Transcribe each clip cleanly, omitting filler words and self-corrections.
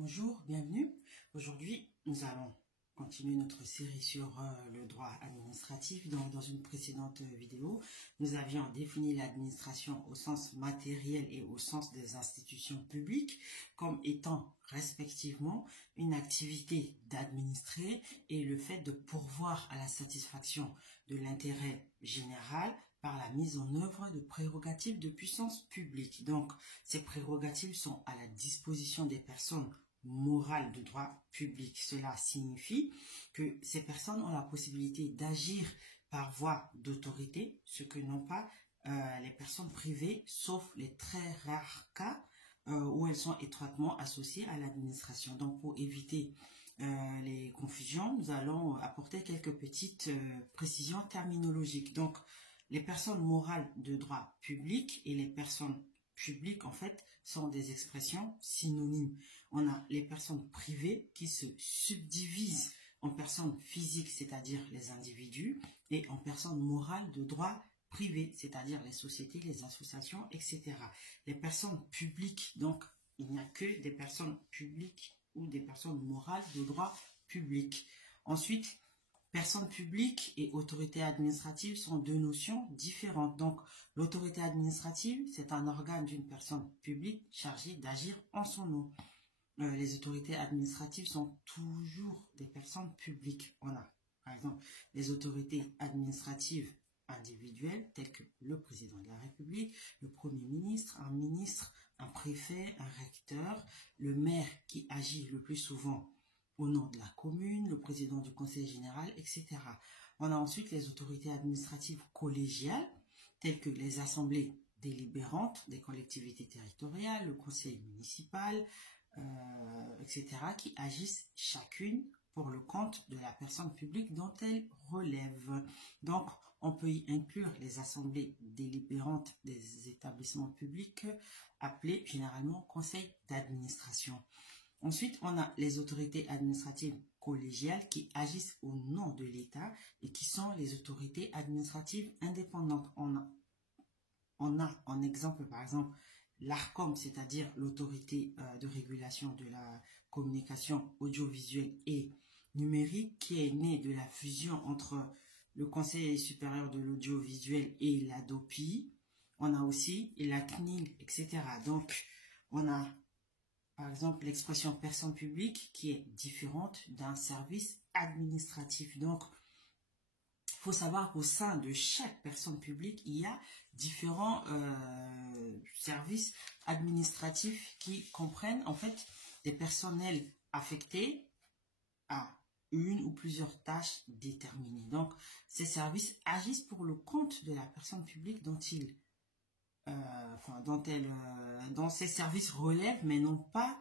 Bonjour, bienvenue. Aujourd'hui, nous allons continuer notre série sur le droit administratif. Dans une précédente vidéo, nous avions défini l'administration au sens matériel et au sens des institutions publiques comme étant respectivement une activité d'administrer et le fait de pourvoir à la satisfaction de l'intérêt général par la mise en œuvre de prérogatives de puissance publique. Donc, ces prérogatives sont à la disposition des personnes morales de droit public. Cela signifie que ces personnes ont la possibilité d'agir par voie d'autorité, ce que n'ont pas les personnes privées, sauf les très rares cas où elles sont étroitement associées à l'administration. Donc, pour éviter les confusions, nous allons apporter quelques petites précisions terminologiques. Donc, les personnes morales de droit public et les personnes publiques, en fait, sont des expressions synonymes. On a les personnes privées qui se subdivisent en personnes physiques, c'est-à-dire les individus, et en personnes morales de droit privé, c'est-à-dire les sociétés, les associations, etc. Les personnes publiques, donc, il n'y a que des personnes publiques ou des personnes morales de droit public. Ensuite, personne publique et autorité administrative sont deux notions différentes. Donc, l'autorité administrative, c'est un organe d'une personne publique chargée d'agir en son nom. Les autorités administratives sont toujours des personnes publiques. On a, par exemple, les autorités administratives individuelles, telles que le président de la République, le Premier ministre, un préfet, un recteur, le maire qui agit le plus souvent au nom de la commune, le président du conseil général, etc. On a ensuite les autorités administratives collégiales, telles que les assemblées délibérantes des collectivités territoriales, le conseil municipal, etc., qui agissent chacune pour le compte de la personne publique dont elles relèvent. Donc, on peut y inclure les assemblées délibérantes des établissements publics appelés généralement conseils d'administration. Ensuite, on a les autorités administratives collégiales qui agissent au nom de l'État et qui sont les autorités administratives indépendantes. On a en exemple, par exemple, l'ARCOM, c'est-à-dire l'autorité de régulation de la communication audiovisuelle et numérique, qui est née de la fusion entre le Conseil supérieur de l'audiovisuel et l'ADOPI. On a aussi la CNIL, etc. Donc, on a par exemple l'expression personne publique qui est différente d'un service administratif. Donc, il faut savoir qu'au sein de chaque personne publique, il y a différents services administratifs qui comprennent en fait des personnels affectés à une ou plusieurs tâches déterminées. Donc, ces services agissent pour le compte de la personne publique dont dont ces services relèvent, mais non pas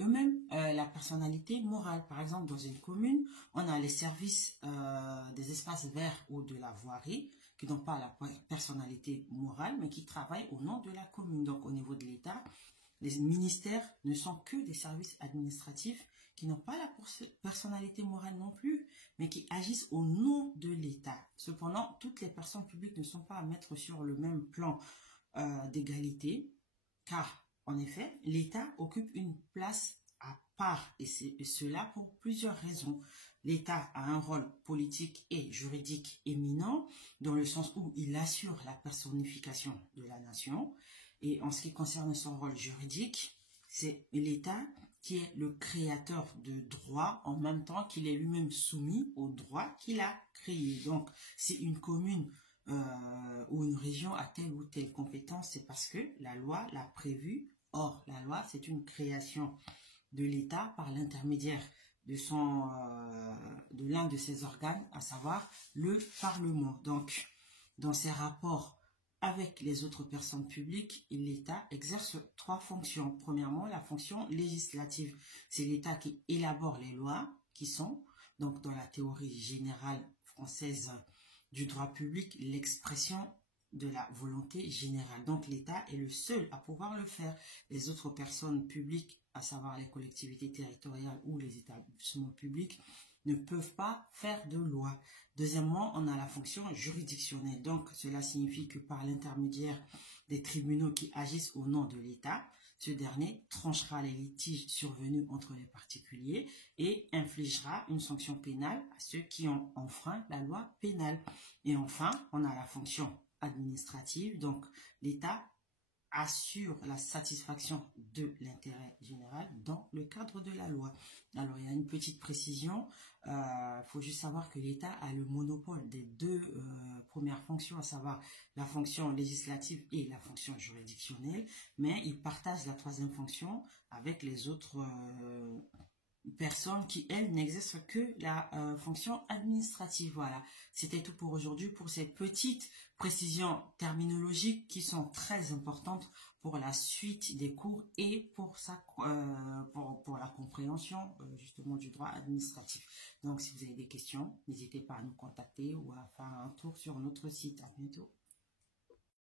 eux-mêmes la personnalité morale. Par exemple, dans une commune, on a les services des espaces verts ou de la voirie qui n'ont pas la personnalité morale, mais qui travaillent au nom de la commune. Donc, au niveau de l'État, les ministères ne sont que des services administratifs qui n'ont pas la personnalité morale non plus, mais qui agissent au nom de l'État. Cependant, toutes les personnes publiques ne sont pas à mettre sur le même plan d'égalité, car en effet, l'État occupe une place à part, et cela pour plusieurs raisons. L'État a un rôle politique et juridique éminent, dans le sens où il assure la personnification de la nation, et en ce qui concerne son rôle juridique, c'est l'État qui est le créateur de droits en même temps qu'il est lui-même soumis aux droits qu'il a créés. Donc, si une commune ou une région a telle ou telle compétence, c'est parce que la loi l'a prévu. Or, la loi, c'est une création de l'État par l'intermédiaire de l'un de ses organes, à savoir le Parlement. Donc, dans ses rapports avec les autres personnes publiques, l'État exerce trois fonctions. Premièrement, la fonction législative. C'est l'État qui élabore les lois qui sont, donc dans la théorie générale française du droit public, l'expression de la volonté générale. Donc l'État est le seul à pouvoir le faire. Les autres personnes publiques, à savoir les collectivités territoriales ou les établissements publics, ne peuvent pas faire de loi. Deuxièmement, on a la fonction juridictionnelle. Donc cela signifie que par l'intermédiaire des tribunaux qui agissent au nom de l'État. Ce dernier tranchera les litiges survenus entre les particuliers et infligera une sanction pénale à ceux qui ont enfreint la loi pénale. Et enfin, on a la fonction administrative, donc l'État assure la satisfaction de l'intérêt général dans le cadre de la loi. Alors, il y a une petite précision. Faut juste savoir que l'État a le monopole des deux premières fonctions, à savoir la fonction législative et la fonction juridictionnelle, mais il partage la troisième fonction avec les autres personnes qui, elles, n'exercent que la fonction administrative. Voilà, c'était tout pour aujourd'hui, pour ces petites précisions terminologiques qui sont très importantes pour la suite des cours et pour la compréhension justement du droit administratif. Donc, si vous avez des questions, n'hésitez pas à nous contacter ou à faire un tour sur notre site. À bientôt.